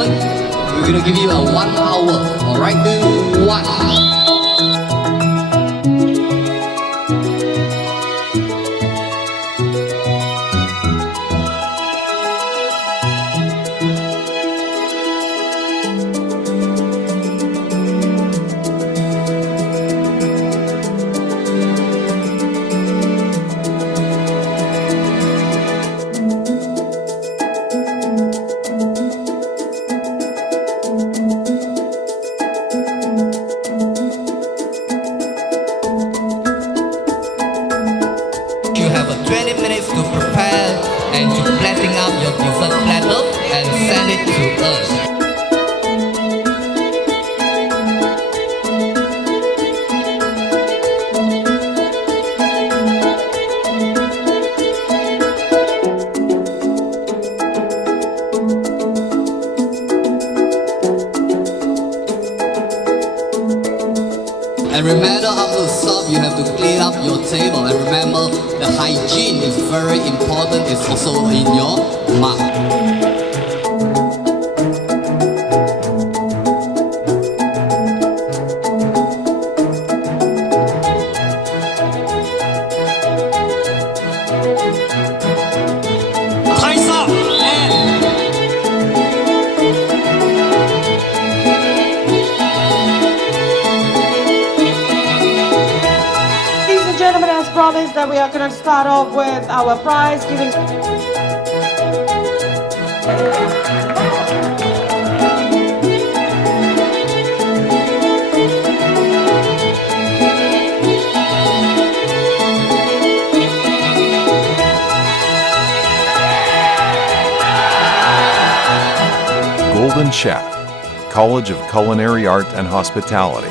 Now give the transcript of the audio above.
oven. We're gonna give you a 1 hour. Alright, 2, 1. You have 20 minutes to prepare and to plating up your dessert platter and send it to us. And remember, after the serve, you have to clean up your table. And remember, the hygiene is very important. It's also in your mouth. Time's up! Gentlemen, as promised, that we are going to start off with our prize giving. Golden Chef, College of Culinary Art and Hospitality.